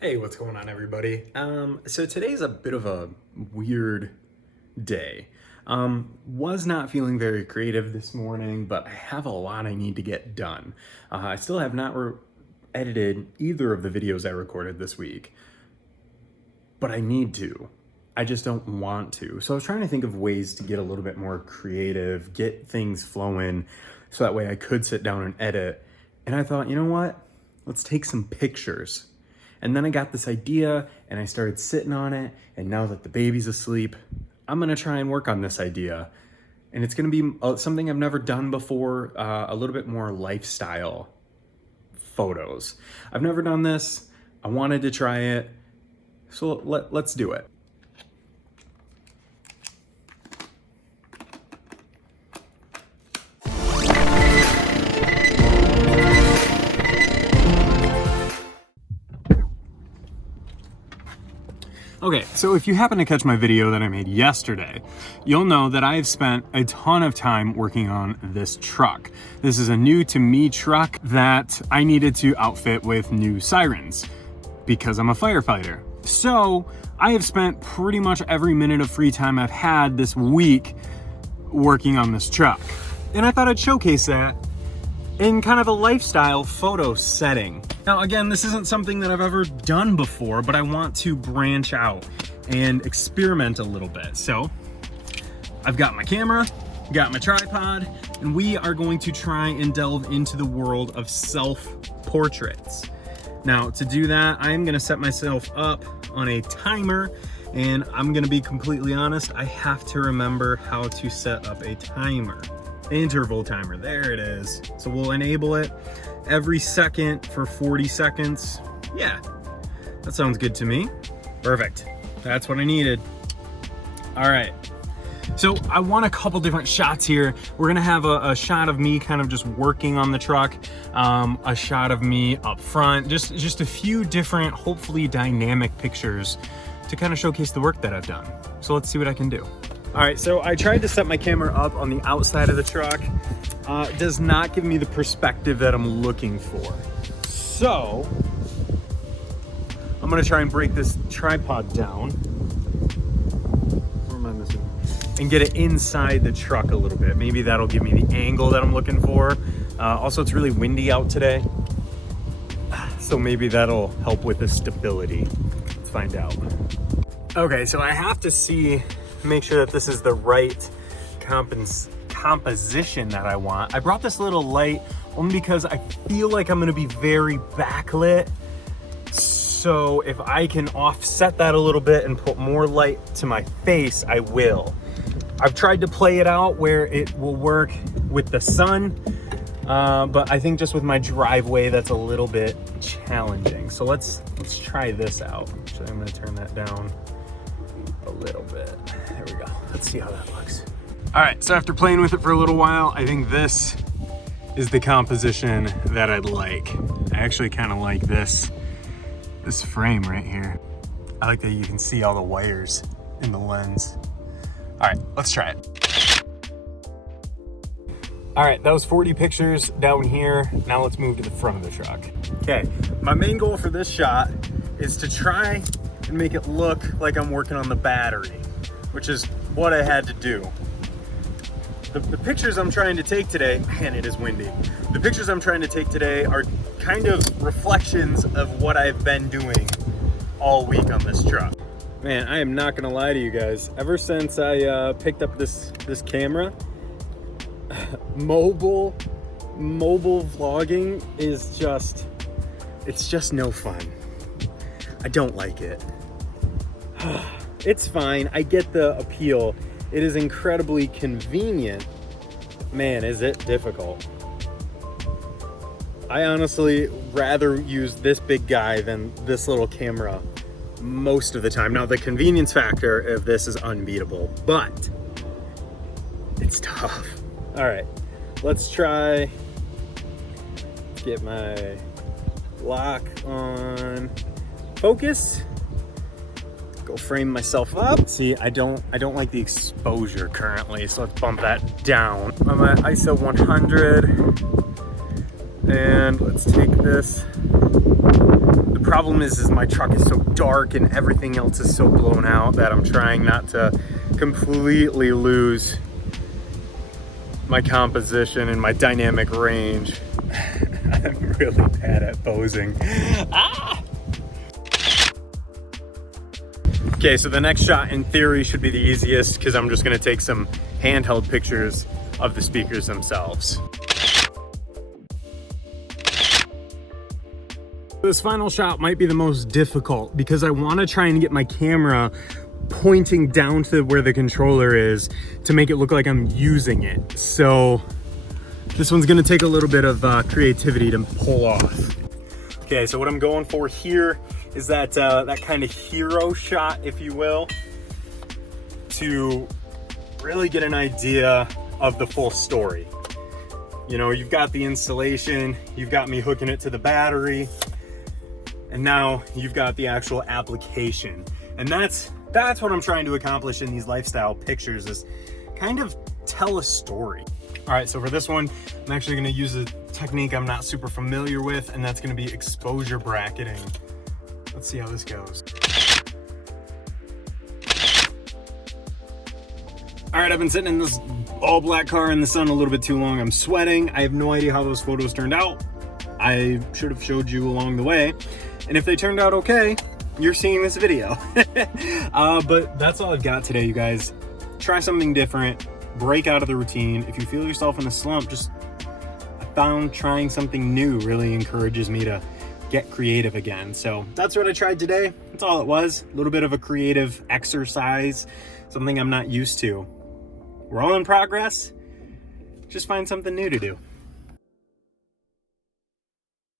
Hey, what's going on, everybody? So today's a bit of a weird day. Was not feeling very creative this morning, but I have a lot I need to get done. I still have not edited either of the videos I recorded this week, but I need to. I just don't want to. So I was trying to think of ways to get a little bit more creative, get things flowing, so that way I could sit down and edit. And I thought, you know what? Let's take some pictures. And then I got this idea and I started sitting on it. And now that the baby's asleep, I'm gonna try and work on this idea. And it's gonna be something I've never done before, a little bit more lifestyle photos. I've never done this. I wanted to try it. So let's do it. Okay, so if you happen to catch my video that I made yesterday, you'll know that I've spent a ton of time working on this truck. This is a new to me truck that I needed to outfit with new Sirens because I'm a firefighter. So I have spent pretty much every minute of free time I've had this week working on this truck. And I thought I'd showcase that in kind of a lifestyle photo setting. Now, again, this isn't something that I've ever done before, but I want to branch out and experiment a little bit. So I've got my camera, got my tripod, and we are going to try and delve into the world of self-portraits. Now, to do that, I'm gonna set myself up on a timer, and I'm gonna be completely honest, I have to remember how to set up a timer. Interval timer, there it is. So we'll enable it every second for 40 seconds. Yeah, that sounds good to me. Perfect, that's what I needed. All right, so I want a couple different shots here. We're gonna have a shot of me kind of just working on the truck, a shot of me up front, just a few different, hopefully dynamic pictures to kind of showcase the work that I've done. So let's see what I can do. All right, so I tried to set my camera up on the outside of the truck. It does not give me the perspective that I'm looking for. So I'm gonna try and break this tripod down. Where am I missing? And get it inside the truck a little bit. Maybe that'll give me the angle that I'm looking for. Also, it's really windy out today, so maybe that'll help with the stability. Let's find out. Okay, so I have to make sure that this is the right composition that I want. I brought this little light only because I feel like I'm gonna be very backlit. So if I can offset that a little bit and put more light to my face, I will. I've tried to play it out where it will work with the sun, but I think just with my driveway, that's a little bit challenging. So let's try this out. Actually, I'm gonna turn that down a little bit. There we go. Let's see how that looks. All right, so after playing with it for a little while, I think this is the composition that I'd like. I actually kind of like this frame right here. I like that you can see all the wires in the lens. All right, let's try it. All right, that was 40 pictures down here. Now let's move to the front of the truck. Okay, my main goal for this shot is to try and make it look like I'm working on the battery, which is what I had to do. The pictures I'm trying to take today, man, it is windy. The pictures I'm trying to take today are kind of reflections of what I've been doing all week on this truck. Man, I am not gonna lie to you guys. Ever since I picked up this camera, mobile vlogging is it's just no fun. I don't like it. It's fine, I get the appeal. It is incredibly convenient. Man, is it difficult. I honestly rather use this big guy than this little camera most of the time. Now, the convenience factor of this is unbeatable, but it's tough. All right, let's try, get my lock on focus. Go frame myself up. See, I don't like the exposure currently, so let's bump that down. I'm at ISO 100, and let's take this. The problem is my truck is so dark and everything else is so blown out that I'm trying not to completely lose my composition and my dynamic range. I'm really bad at posing. Ah! Okay, so the next shot in theory should be the easiest because I'm just gonna take some handheld pictures of the speakers themselves. This final shot might be the most difficult because I want to try and get my camera pointing down to where the controller is to make it look like I'm using it. So this one's going to take a little bit of creativity to pull off. Okay, so what I'm going for here is that that kind of hero shot, if you will, to really get an idea of the full story. You know, you've got the installation, you've got me hooking it to the battery, and now you've got the actual application. And that's what I'm trying to accomplish in these lifestyle pictures, is kind of tell a story. All right, so for this one, I'm actually gonna use a technique I'm not super familiar with, and that's gonna be exposure bracketing. Let's see how this goes. All right, I've been sitting in this all black car in the sun a little bit too long. I'm sweating. I have no idea how those photos turned out. I should have showed you along the way. And if they turned out okay, you're seeing this video. But that's all I've got today, you guys. Try something different, break out of the routine. If you feel yourself in a slump, I found trying something new really encourages me to get creative again. So that's what I tried today. That's all it was. A little bit of a creative exercise, something I'm not used to. We're all in progress. Just find something new to do.